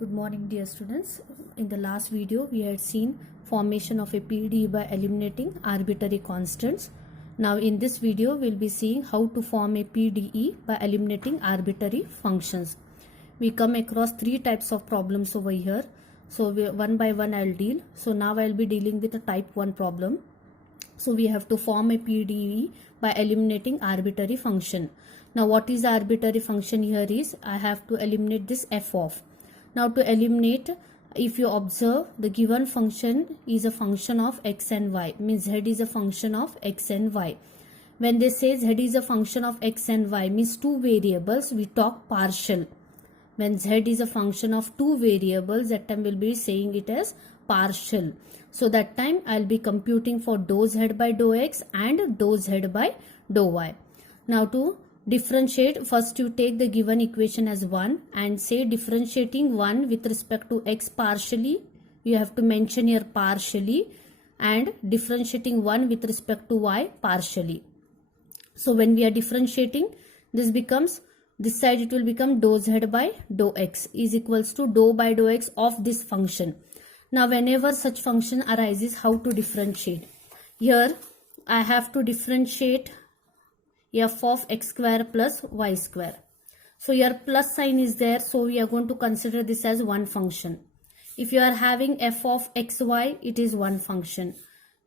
Good morning dear students. In the last video we had seen formation of a PDE by eliminating arbitrary constants. Now in this video we will be seeing how to form a PDE by eliminating arbitrary functions. We come across three types of problems over here. So one by one I will deal. So now I will be dealing with a type 1 problem. So we have to form a PDE by eliminating arbitrary function. Now what is the arbitrary function here is I have to eliminate this f of. Now to eliminate, if you observe, the given function is a function of x and y, means z is a function of x and y. When they say z is a function of x and y, means two variables, we talk partial. When z is a function of two variables, that time we'll be saying it as partial. So that time I'll be computing for dou z by dou x and dou z by dou y. Now to differentiate, first you take the given equation as 1 and say differentiating 1 with respect to x partially, you have to mention here partially, and differentiating 1 with respect to y partially. So when we are differentiating, this becomes, this side it will become dou z by dou x is equals to dou by dou x of this function. Now whenever such function arises, how to differentiate? Here I have to differentiate f of x square plus y square. So here plus sign is there, so we are going to consider this as one function. If you are having f of xy, it is one function.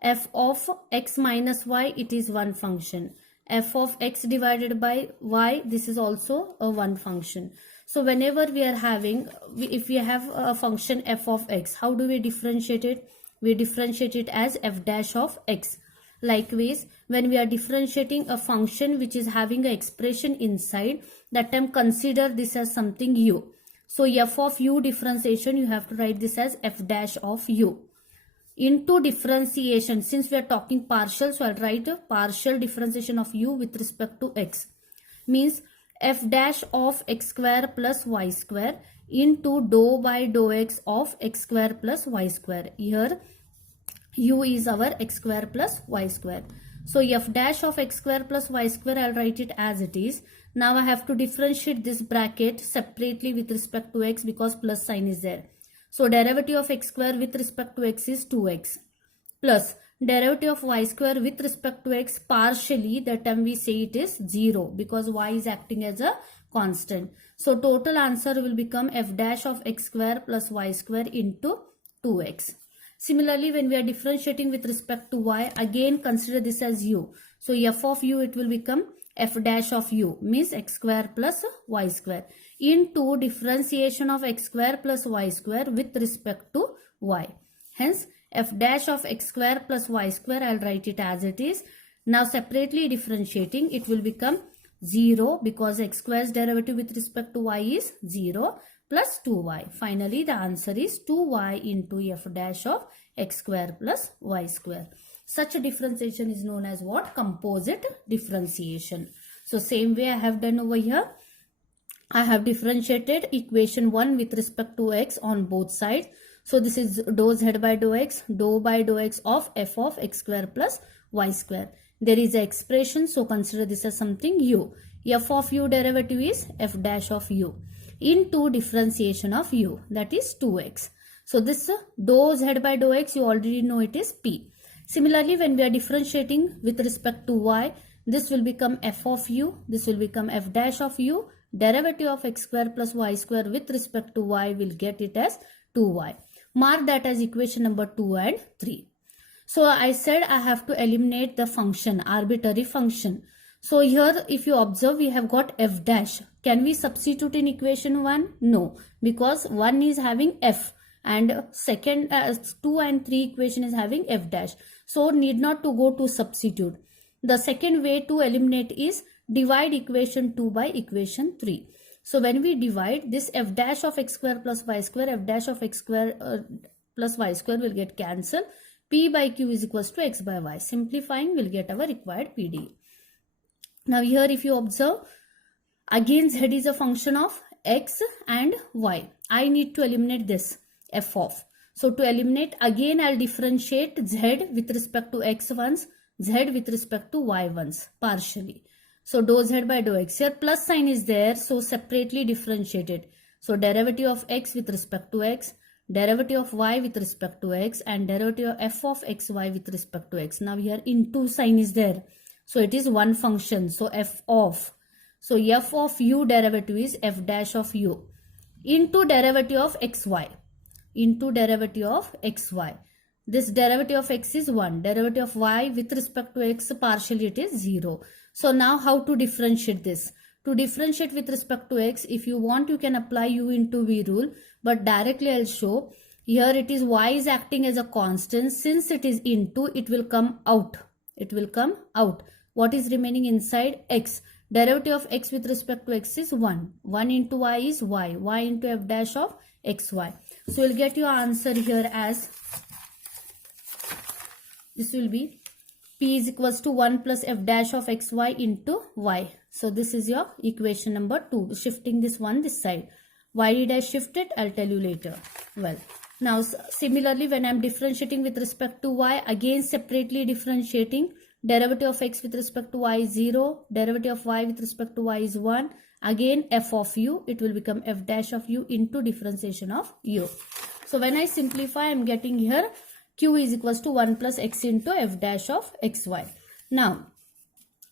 F of x minus y, it is one function. F of x divided by y, this is also a one function. So whenever we are having, if we have a function f of x, how do we differentiate it? We differentiate it as f dash of x. Likewise, when we are differentiating a function which is having an expression inside, that time consider this as something u. So f of u differentiation, you have to write this as f dash of u. Into differentiation, since we are talking partial, so I'll write a partial differentiation of u with respect to x. Means f dash of x square plus y square into dou by dou x of x square plus y square. Here u is our x square plus y square. So f dash of x square plus y square, I'll write it as it is. Now I have to differentiate this bracket separately with respect to x because plus sign is there. So derivative of x square with respect to x is 2x plus derivative of y square with respect to x partially, that time we say it is 0 because y is acting as a constant. So total answer will become f dash of x square plus y square into 2x. Similarly, when we are differentiating with respect to y, again consider this as u. So f of u, it will become f dash of u, means x square plus y square into differentiation of x square plus y square with respect to y. Hence, f dash of x square plus y square, I'll write it as it is. Now separately differentiating, it will become 0 because x square's derivative with respect to y is 0 plus 2y. Finally, the answer is 2y into f dash of x square plus y square. Such a differentiation is known as what? Composite differentiation. So same way I have done over here. I have differentiated equation 1 with respect to x on both sides. So this is dou z by dou x of f of x square plus y square. There is an expression, so consider this as something u. F of u derivative is f dash of u into differentiation of u, that is 2x. So this dou z by dou x, you already know it is p. Similarly, when we are differentiating with respect to y, this will become f of u, this will become f dash of u, derivative of x square plus y square with respect to y, will get it as 2y. Mark that as equation number 2 and 3. So I said I have to eliminate the function, arbitrary function. So here if you observe, we have got f dash. Can we substitute in equation 1? No, because 1 is having f and second 2 and 3 equation is having f dash. So need not to go to substitute. The second way to eliminate is divide equation 2 by equation 3. So when we divide, this f dash of x square plus y square, f dash of x square plus y square will get cancelled. P by q is equals to x by y. Simplifying, will get our required PDE. Now here if you observe, again z is a function of x and y. I need to eliminate this f of. So to eliminate, again I'll differentiate z with respect to x once, z with respect to y once partially. So dou z by dou x. Here plus sign is there, so separately differentiated. So derivative of x with respect to x, derivative of y with respect to x, and derivative of f of xy with respect to x. Now here into sign is there. So it is one function. So f of. So f of u derivative is f dash of u into derivative of xy. Into derivative of xy. This derivative of x is 1. Derivative of y with respect to x partially it is 0. So now how to differentiate this? To differentiate with respect to x, if you want you can apply u into v rule. But directly I'll show. Here it is y is acting as a constant. Since it is into, it will come out. It will come out. What is remaining inside? X. Derivative of x with respect to x is 1. 1 into y is y. Y into f dash of xy. So you'll get your answer here as, this will be p is equals to 1 plus f dash of xy into y. So this is your equation number 2. Shifting this one this side. Why did I shift it? I'll tell you later. Well, now similarly when I'm differentiating with respect to y, again separately differentiating. Derivative of x with respect to y is 0. Derivative of y with respect to y is 1. Again f of u, it will become f dash of u into differentiation of u. So when I simplify, I'm getting here q is equals to 1 plus x into f dash of xy. Now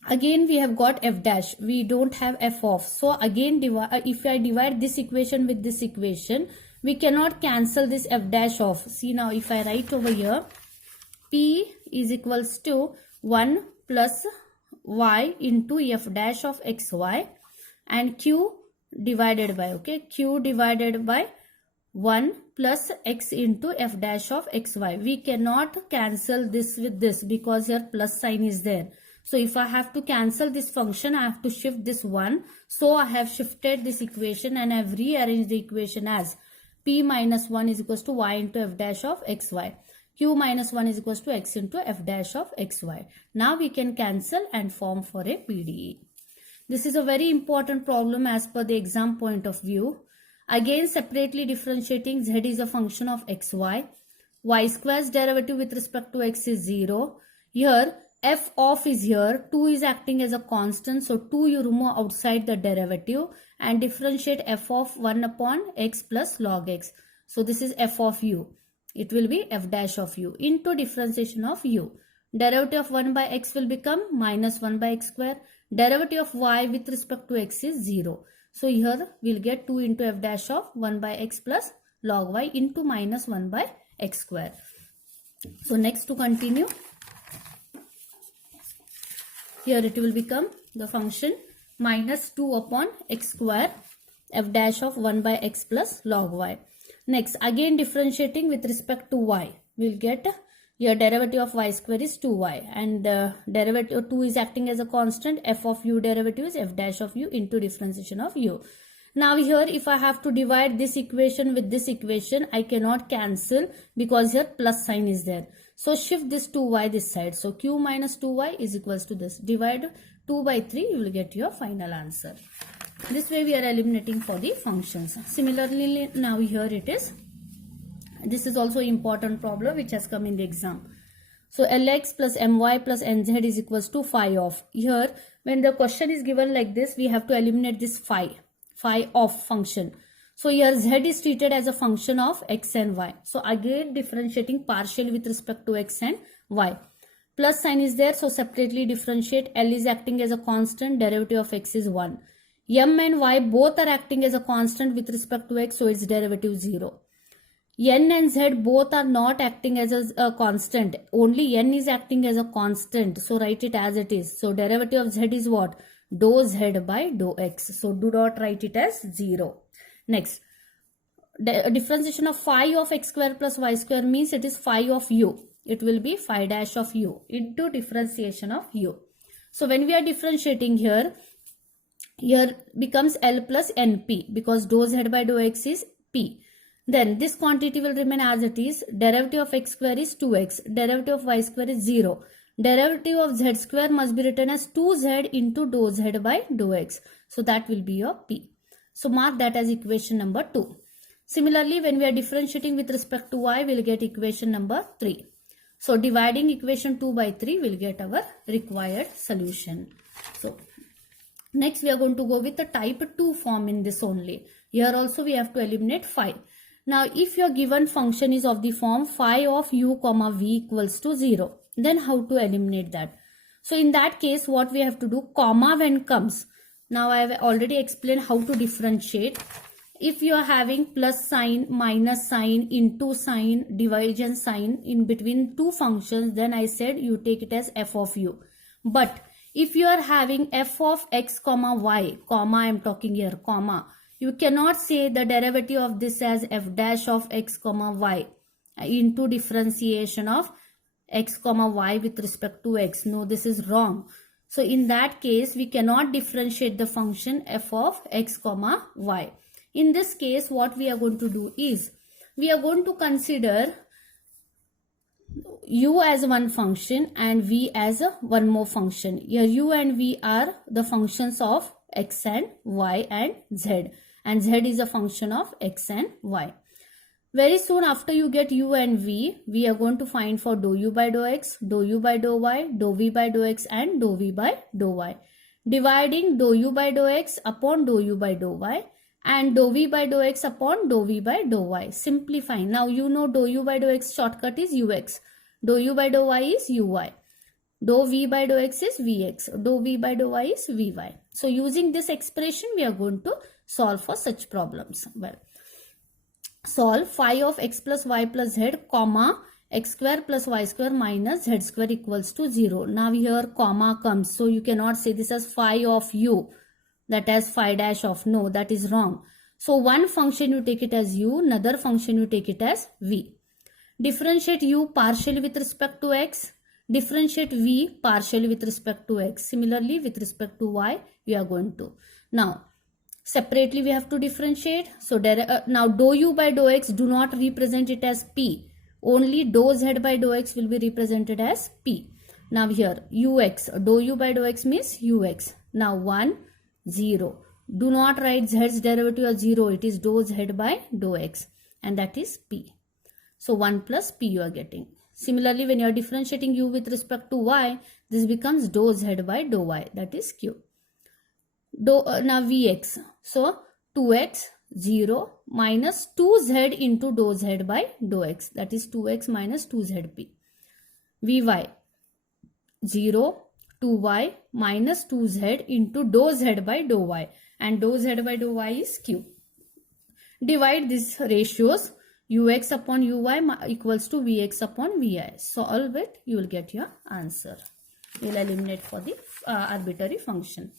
again we have got f dash. We don't have f of. So again if I divide this equation with this equation, we cannot cancel this f dash of. See now if I write over here, p is equals to 1 plus y into f dash of xy and q divided by, okay, q divided by 1 plus x into f dash of xy. We cannot cancel this with this because here plus sign is there. So if I have to cancel this function, I have to shift this 1. So I have shifted this equation and I have rearranged the equation as p minus 1 is equals to y into f dash of xy. Q minus 1 is equals to x into f dash of xy. Now we can cancel and form for a PDE. This is a very important problem as per the exam point of view. Again separately differentiating, z is a function of xy. Y square's derivative with respect to x is 0. Here f of is here. 2 is acting as a constant. So 2 you remove outside the derivative and differentiate f of 1 upon x plus log x. So this is f of u. It will be f dash of u into differentiation of u. Derivative of 1 by x will become minus 1 by x square. Derivative of y with respect to x is 0. So here we'll get 2 into f dash of 1 by x plus log y into minus 1 by x square. So next to continue. Here it will become the function minus 2 upon x square f dash of 1 by x plus log y. Next again differentiating with respect to y. We'll get your derivative of y square is 2y and derivative of 2 is acting as a constant. F of u derivative is f dash of u into differentiation of u. Now here if I have to divide this equation with this equation, I cannot cancel because here plus sign is there. So shift this 2y this side. So q minus 2y is equals to this. Divide 2 by 3, you will get your final answer. This way we are eliminating for the functions. Similarly now here it is. This is also important problem which has come in the exam. So Lx plus My plus Nz is equals to phi of. Here when the question is given like this, we have to eliminate this phi of function. So here z is treated as a function of x and y. So again differentiating partially with respect to x and y. Plus sign is there, so separately differentiate. L is acting as a constant, derivative of x is 1. M and y both are acting as a constant with respect to x, so its derivative 0. N and z both are not acting as a constant. Only n is acting as a constant. So write it as it is. So derivative of z is what? Dou z by dou x. So do not write it as 0. Next, differentiation of phi of x square plus y square means it is phi of u. It will be phi dash of u into differentiation of u. So when we are differentiating here becomes L plus NP because dou z by dou x is p. Then this quantity will remain as it is. Derivative of x square is 2x. Derivative of y square is 0. Derivative of z square must be written as 2z into dou z by dou x. So that will be your p. So mark that as equation number 2. Similarly, when we are differentiating with respect to y, we will get equation number 3. So dividing equation 2 by 3, we will get our required solution. So next we are going to go with the type 2 form in this only. Here also we have to eliminate phi. Now if your given function is of the form phi of u comma v equals to 0, then how to eliminate that? So in that case, what we have to do, comma when comes. Now I have already explained how to differentiate. If you are having plus sign, minus sign, into sign, division sign in between two functions, then I said you take it as f of u. But if you are having f of x comma y, comma I am talking here, comma, you cannot say the derivative of this as f dash of x comma y into differentiation of x comma y with respect to x. No, this is wrong. So in that case, we cannot differentiate the function f of x comma y. In this case, what we are going to do is, we are going to consider u as one function and v as one more function. Here u and v are the functions of x and y and z. And z is a function of x and y. Very soon after you get u and v, we are going to find for dou u by dou x, dou u by dou y, dou v by dou x and dou v by dou y. Dividing dou u by dou x upon dou u by dou y and dou v by dou x upon dou v by dou y. Simplifying. Now you know dou u by dou x shortcut is ux. Dou u by dou y is uy. Dou v by dou x is vx. Dou v by dou y is vy. So using this expression, we are going to solve for such problems. Well, solve phi of x plus y plus z comma x square plus y square minus z square equals to 0. Now here comma comes. So you cannot say this as phi of u, that as phi dash of, no, that is wrong. So one function you take it as u, another function you take it as v. Differentiate u partially with respect to x. Differentiate v partially with respect to x. Similarly with respect to y, we are going to. Now separately we have to differentiate. So now dou u by dou x, do not represent it as p. Only dou z by dou x will be represented as p. Now here ux, dou u by dou x means ux. Now 1, 0. Do not write z's derivative as 0. It is dou z by dou x and that is p. So 1 plus p you are getting. Similarly, when you are differentiating u with respect to y, this becomes dou z by dou y, that is q. Now vx. So 2x 0 minus 2z into dou z by dou x, that is 2x minus 2zp. Vy 0 2y minus 2z into dou z by dou y, and dou z by dou y is q. Divide these ratios, ux upon uy equals to vx upon vi. Solve it, you will get your answer. You will eliminate for the arbitrary function.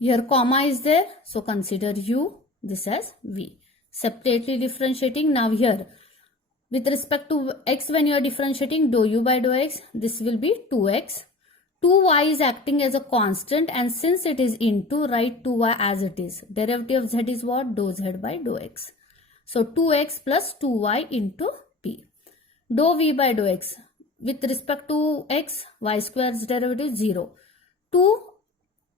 Here comma is there, so consider u, this as v. Separately differentiating. Now here with respect to x, when you are differentiating dou u by dou x, this will be 2x. 2y is acting as a constant, and since it is into, write 2y as it is. Derivative of z is what? Dou z by dou x. So 2x plus 2y into p. Dou v by dou x. With respect to x, y square's derivative is 0.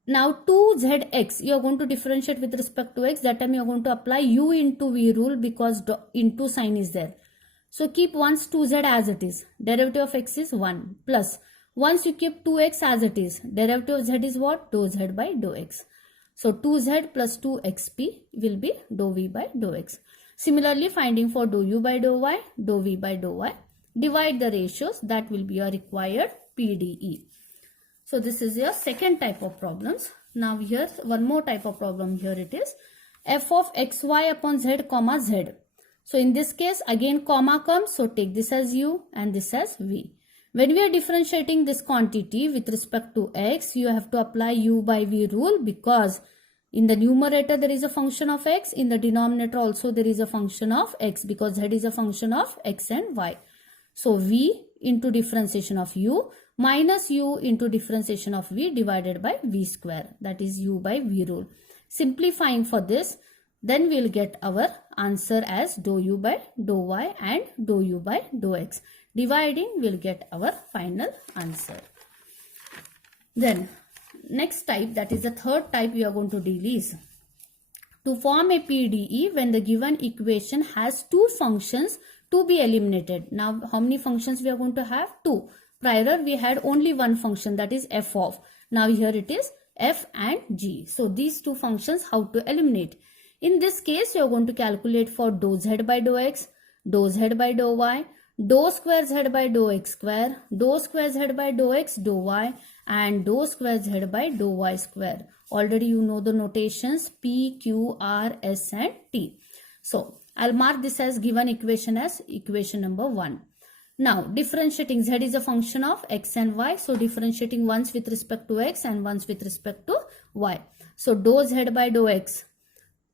Now 2zx, you are going to differentiate with respect to x. That time you are going to apply u into v rule because into sign is there. So keep once 2z as it is. Derivative of x is 1 plus. Once you keep 2x as it is. Derivative of z is what? Dou z by dou x. So 2z plus 2xp will be dou v by dou x. Similarly, finding for dou u by dou y, dou v by dou y. Divide the ratios. That will be your required PDE. So this is your second type of problems. Now here one more type of problem. Here it is f of xy upon z comma z. So in this case again comma comes. So take this as u and this as v. When we are differentiating this quantity with respect to x, you have to apply u by v rule, because in the numerator there is a function of x. In the denominator also there is a function of x, because z is a function of x and y. So v into differentiation of u minus u into differentiation of v divided by v square, that is u by v rule. Simplifying for this, then we will get our answer as dou u by dou y and dou u by dou x. Dividing, we will get our final answer. Then next type, that is the third type we are going to deal is to form a PDE when the given equation has two functions to be eliminated. Now how many functions we are going to have? Two. Prior we had only one function, that is f of. Now here it is f and g. So these two functions how to eliminate. In this case, you are going to calculate for dou z by dou x, dou z by dou y, dou square z by dou x square, dou square z by dou x dou y, and dou square z by dou y square. Already you know the notations P, Q, R, S and T. So I'll mark this as given equation as equation number 1. Now differentiating, z is a function of x and y. So differentiating once with respect to x and once with respect to y. So dou z by dou x,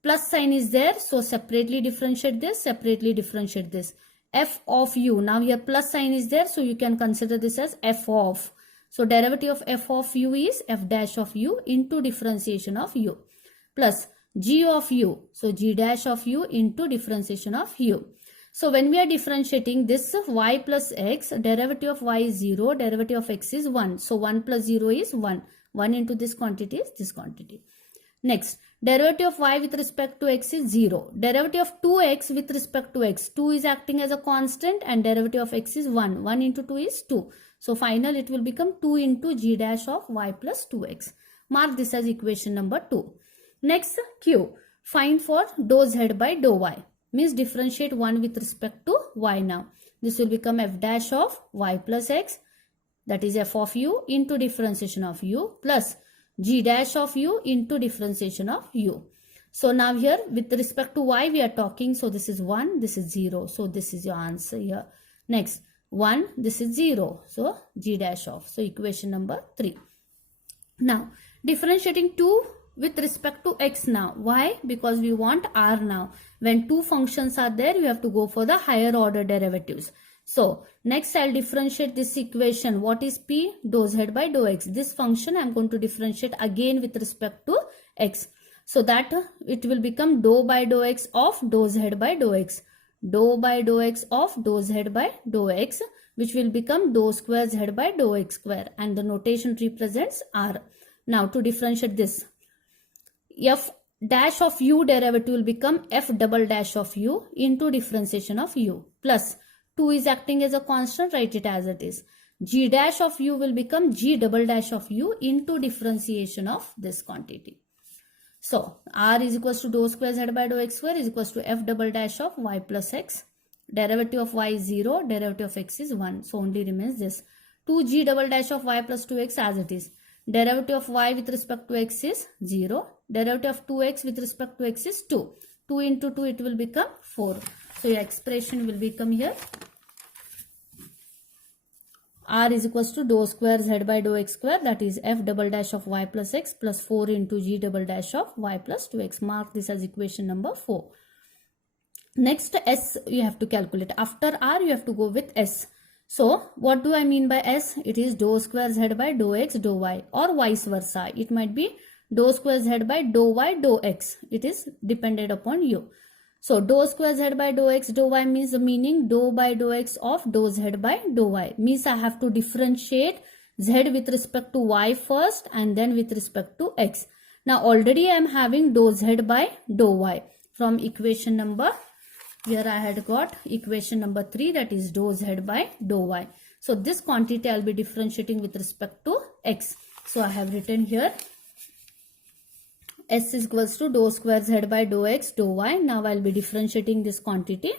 plus sign is there. So separately differentiate this, separately differentiate this. F of u, now here plus sign is there. So you can consider this as f of. So derivative of f of u is f dash of u into differentiation of u, plus g of u. So g dash of u into differentiation of u. So when we are differentiating this y plus x, derivative of y is 0, derivative of x is 1. So 1 plus 0 is 1. 1 into this quantity is this quantity. Next, derivative of y with respect to x is 0. Derivative of 2x with respect to x. 2 is acting as a constant and derivative of x is 1. 1 into 2 is 2. So final it will become 2 into g dash of y plus 2x. Mark this as equation number 2. Next, Q. Find for dou z by dou y. Means differentiate 1 with respect to y now. This will become f dash of y plus x, that is f of u into differentiation of u, plus g dash of u into differentiation of u. So now here with respect to y we are talking. So this is 1, this is 0. So this is your answer here. Next, 1, this is 0. So g dash of. So equation number 3. Now differentiating 2 with respect to x now. Why? Because we want r now. When two functions are there, you have to go for the higher order derivatives. So next I'll differentiate this equation. What is p? Dou z by dou x. This function I'm going to differentiate again with respect to x. So that it will become dou by dou x of dou z by dou x. Dou by dou x of dou z by dou x, which will become dou square z by dou x square, and the notation represents r. Now to differentiate this, f dash of u derivative will become f double dash of u into differentiation of u, plus 2 is acting as a constant, write it as it is. G dash of u will become g double dash of u into differentiation of this quantity. So r is equals to dou square z by dou x square is equals to f double dash of y plus x. Derivative of y is 0, derivative of x is 1. So only remains this 2g double dash of y plus 2x as it is. Derivative of y with respect to x is 0. Derivative of 2x with respect to x is 2. 2 into 2 it will become 4. So your expression will become here r is equals to dou square z by dou x square, that is f double dash of y plus x plus 4 into g double dash of y plus 2x. Mark this as equation number 4. Next, s you have to calculate. After r you have to go with s. So what do I mean by s? It is dou square z by dou x dou y, or vice versa. It might be dou square z by dou y dou x. It is dependent upon you. So dou square z by dou x dou y means the meaning dou by dou x of dou z by dou y. Means I have to differentiate z with respect to y first and then with respect to x. Now already I am having dou z by dou y from equation number, here I had got equation number 3, that is dou z by dou y. So this quantity I will be differentiating with respect to x. So I have written here s is equals to dou square z by dou x dou y. Now I will be differentiating this quantity.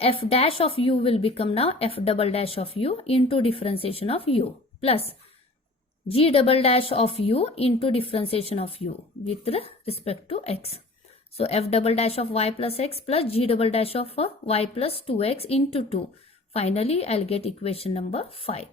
F dash of u will become now f double dash of u into differentiation of u, plus g double dash of u into differentiation of u with respect to x. So f double dash of y plus x plus g double dash of y plus 2x into 2. Finally, I'll get equation number 5.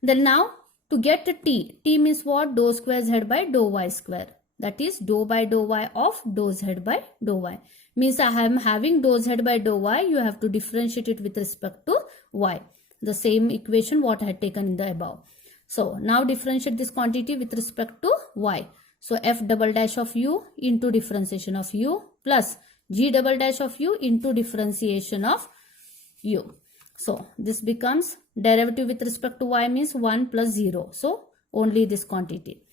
Then now to get t, t means what? Dou square z by dou y square. That is dou by dou y of dou z by dou y. Means I am having dou z by dou y. You have to differentiate it with respect to y. The same equation what I had taken in the above. So now differentiate this quantity with respect to y. So f double dash of u into differentiation of u plus g double dash of u into differentiation of u. So this becomes derivative with respect to y means 1 plus 0. So only this quantity.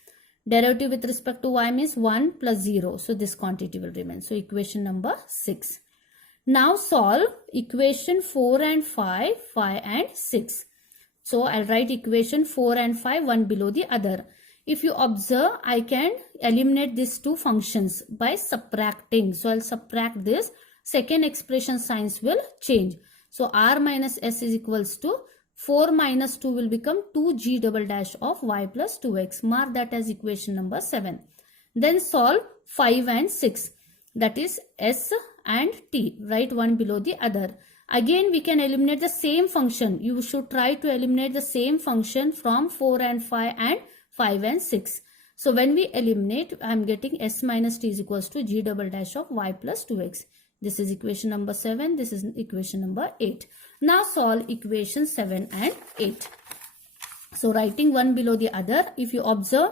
Derivative with respect to y means 1 plus 0. So this quantity will remain. So equation number 6. Now solve equation 4 and 5, 5 and 6. So I'll write equation 4 and 5 one below the other. If you observe, I can eliminate these two functions by subtracting. So I'll subtract this. Second expression signs will change. So r minus s is equals to 4 minus 2 will become 2g double dash of y plus 2x. Mark that as equation number 7. Then solve 5 and 6. That is s and t. Write one below the other. Again we can eliminate the same function. You should try to eliminate the same function from 4 and 5 and 5 and 6. So when we eliminate, I am getting s minus t is equals to g double dash of y plus 2x. This is equation number 7. This is equation number 8. Now solve equation 7 and 8. So writing one below the other, if you observe,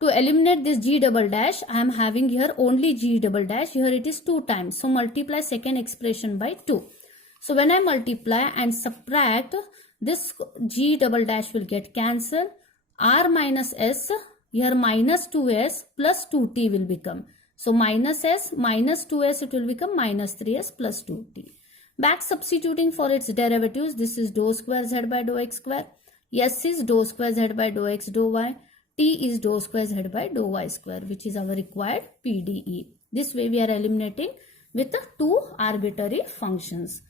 to eliminate this g double dash, I am having here only g double dash. Here it is 2 times. So multiply second expression by 2. So when I multiply and subtract, this g double dash will get cancelled. R minus s, here minus 2s plus 2t will become. So minus s minus 2s, it will become minus 3s plus 2t. Back substituting for its derivatives, this is dou square z by dou x square. S is dou square z by dou x dou y. T is dou square z by dou y square, which is our required PDE. This way we are eliminating with the two arbitrary functions.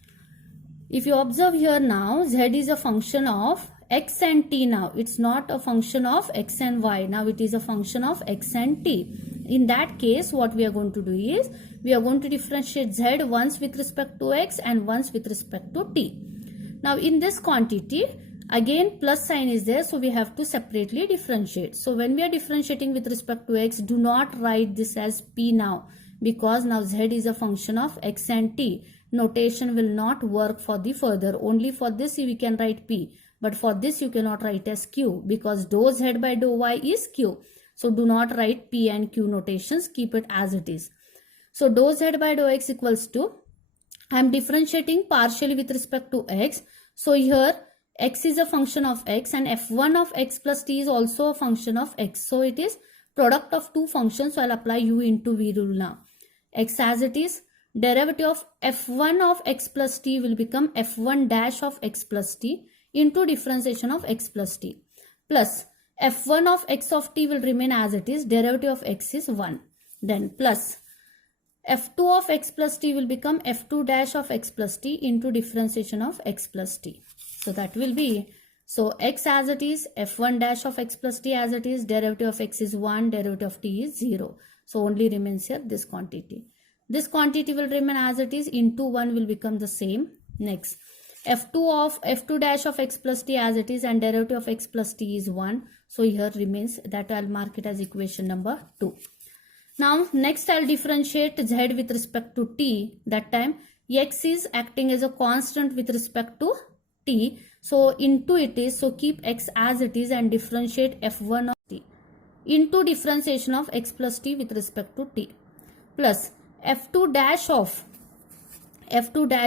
If you observe here now, z is a function of x and t now. It's not a function of x and y. Now it is a function of x and t. In that case, what we are going to do is, we are going to differentiate z once with respect to x and once with respect to t. Now in this quantity, again plus sign is there, so we have to separately differentiate. So when we are differentiating with respect to x, do not write this as p now, because now z is a function of x and t. Notation will not work for the further. Only for this we can write p, but for this you cannot write as q, because dou z by dou y is q. So do not write p and q notations, keep it as it is. So dou z by dou x equals to, I am differentiating partially with respect to x. So here x is a function of x and f1 of x plus t is also a function of x. So it is product of two functions. So I'll apply u into v rule now. X as it is, derivative of f1 of x plus t will become f1 dash of x plus t into differentiation of x plus t, plus f1 of x of t will remain as it is, derivative of x is 1. Then plus f2 of x plus t will become f2 dash of x plus t into differentiation of x plus t. So that will be, so x as it is, f1 dash of x plus t as it is, derivative of x is 1, derivative of t is 0. So only remains here this quantity. This quantity will remain as it is, into 1 will become the same. Next, f2 dash of x plus t as it is and derivative of x plus t is 1. So here remains, that I'll mark it as equation number 2. Now next I'll differentiate z with respect to t. That time x is acting as a constant with respect to t. So into it is, so keep x as it is and differentiate f1 of t into differentiation of x plus t with respect to t, plus f2 dash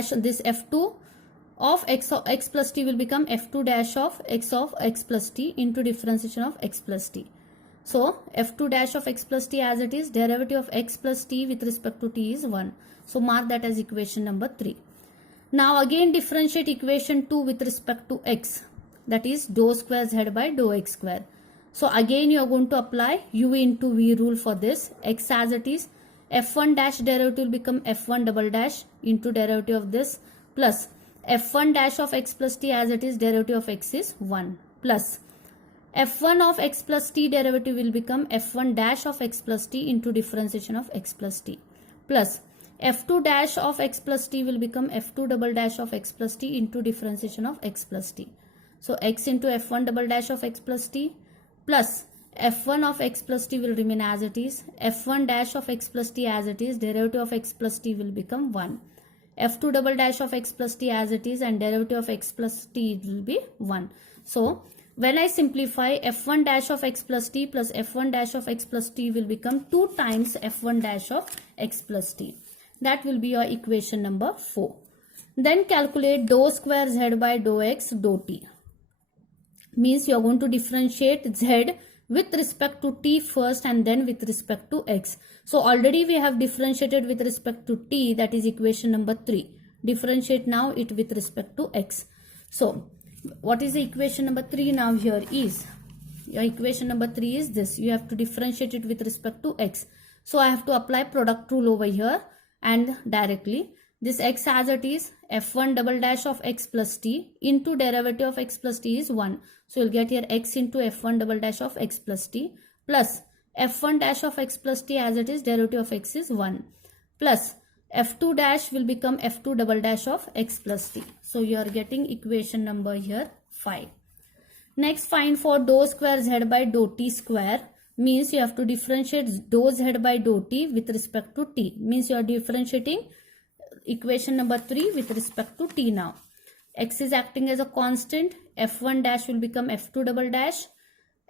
this f2 of x plus t will become f2 dash of x plus t into differentiation of x plus t. So f2 dash of x plus t as it is, derivative of x plus t with respect to t is 1. So mark that as equation number 3. Now again differentiate equation 2 with respect to x, that is dou square z by dou x square. So again you are going to apply u into v rule for this. X as it is, f1 dash derivative will become f1 double dash into derivative of this, plus f1 dash of x plus t as it is, derivative of x is 1, plus f1 of x plus t derivative will become f1 dash of x plus t into differentiation of x plus t, plus f2 dash of x plus t will become f2 double dash of x plus t into differentiation of x plus t. So x into f1 double dash of x plus t plus f1 of x plus t will remain as it is, f1 dash of x plus t as it is, derivative of x plus t will become 1, f2 double dash of x plus t as it is and derivative of x plus t will be 1. So when I simplify, f1 dash of x plus t plus f1 dash of x plus t will become 2 times f1 dash of x plus t. That will be your equation number 4. Then calculate dou square z by dou x dou t. Means you are going to differentiate z with respect to t first and then with respect to x. So already we have differentiated with respect to t, that is equation number 3. Differentiate now it with respect to x. So what is the equation number 3 now here is, Your equation number 3 is this. You have to differentiate it with respect to x. So I have to apply product rule over here and directly this x as it is f1 double dash of x plus t into derivative of x plus t is 1. So you'll get here x into f1 double dash of x plus t plus f1 dash of x plus t as it is derivative of x is 1 plus f2 dash will become f2 double dash of x plus t. So you are getting equation number here 5. Next, find for dou square z by dou t square. Means you have to differentiate dou z by dou t with respect to t. Means you are differentiating equation number 3 with respect to t now. X is acting as a constant. f1 dash will become f2 double dash.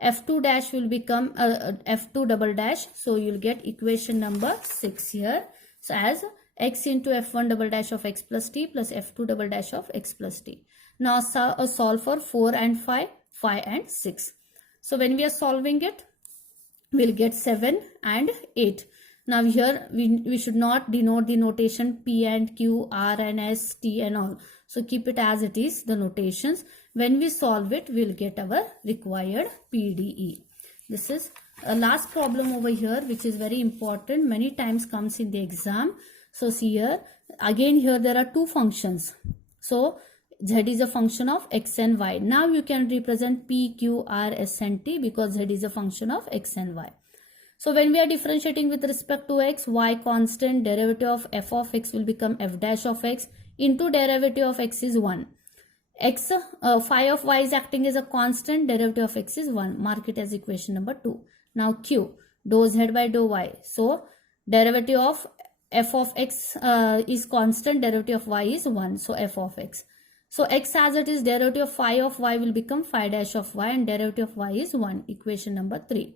f2 dash will become f2 double dash. So you will get equation number 6 here. So as x into f1 double dash of x plus t plus f2 double dash of x plus t. Now solve for 4 and 5, 5 and 6. So when we are solving it, we'll get 7 and 8. Now here we should not denote the notation p and q, r and s, t and all. So keep it as it is, the notations. When we solve it, we'll get our required PDE. This is a last problem over here, which is very important. Many times comes in the exam. So see here, again here there are two functions. So z is a function of x and y. Now you can represent p, q, r, s and t because z is a function of x and y. So when we are differentiating with respect to x, y constant, derivative of f of x will become f dash of x into derivative of x is 1. X, phi of y is acting as a constant, derivative of x is 1. Mark it as equation number 2. Now q, dou z by dou y. So derivative of f of x is constant, derivative of y is 1. So f of x. So x as it is, derivative of phi of y will become phi dash of y and derivative of y is 1. Equation number 3.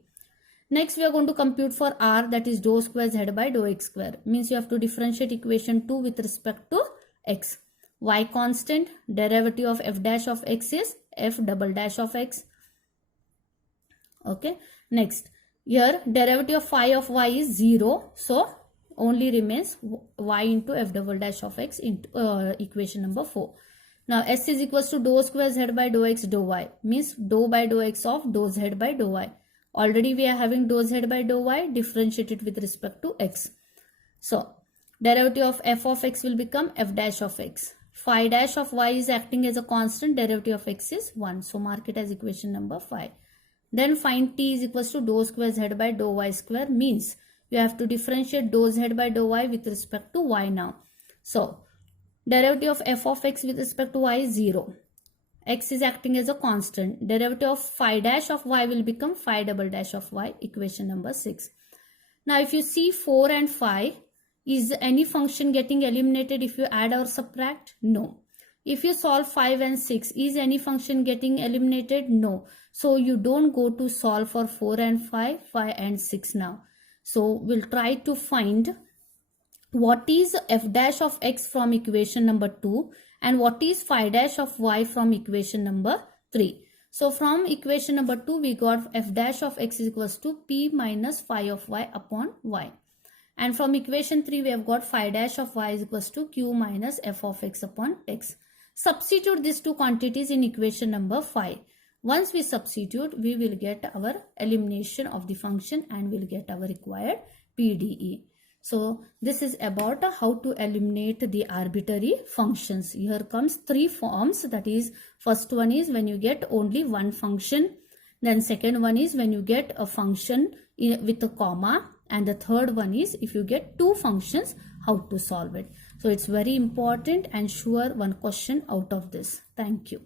Next we are going to compute for r, that is dou square z by dou x square. Means you have to differentiate equation 2 with respect to x. Y constant, derivative of f dash of x is f double dash of x. Okay. Next, here derivative of phi of y is 0. So only remains y into f double dash of x into equation number 4. Now s is equals to dou square z by dou x dou y. Means dou by dou x of dou z by dou y. Already we are having dou z by dou y differentiated with respect to x. So derivative of f of x will become f dash of x. Phi dash of y is acting as a constant, derivative of x is 1. So mark it as equation number 5. Then find t is equals to dou square z by dou y square. Means you have to differentiate dou z by dou y with respect to y now. So derivative of f of x with respect to y is 0. X is acting as a constant. Derivative of phi dash of y will become phi double dash of y. Equation number 6. Now if you see 4 and 5, is any function getting eliminated if you add or subtract? No. If you solve 5 and 6, is any function getting eliminated? No. So you don't go to solve for 4 and 5, 5 and 6 now. So we'll try to find what is f dash of x from equation number 2 and what is phi dash of y from equation number 3. So from equation number 2, we got f dash of x is equals to p minus phi of y upon y. And from equation 3, we have got phi dash of y is equals to q minus f of x upon x. Substitute these two quantities in equation number 5. Once we substitute, we will get our elimination of the function and will get our required PDE. So this is about how to eliminate the arbitrary functions. Here comes 3 forms. That is, first one is when you get only one function. Then second one is when you get a function with a comma. And the third one is if you get 2 functions, how to solve it. So it's very important and sure one question out of this. Thank you.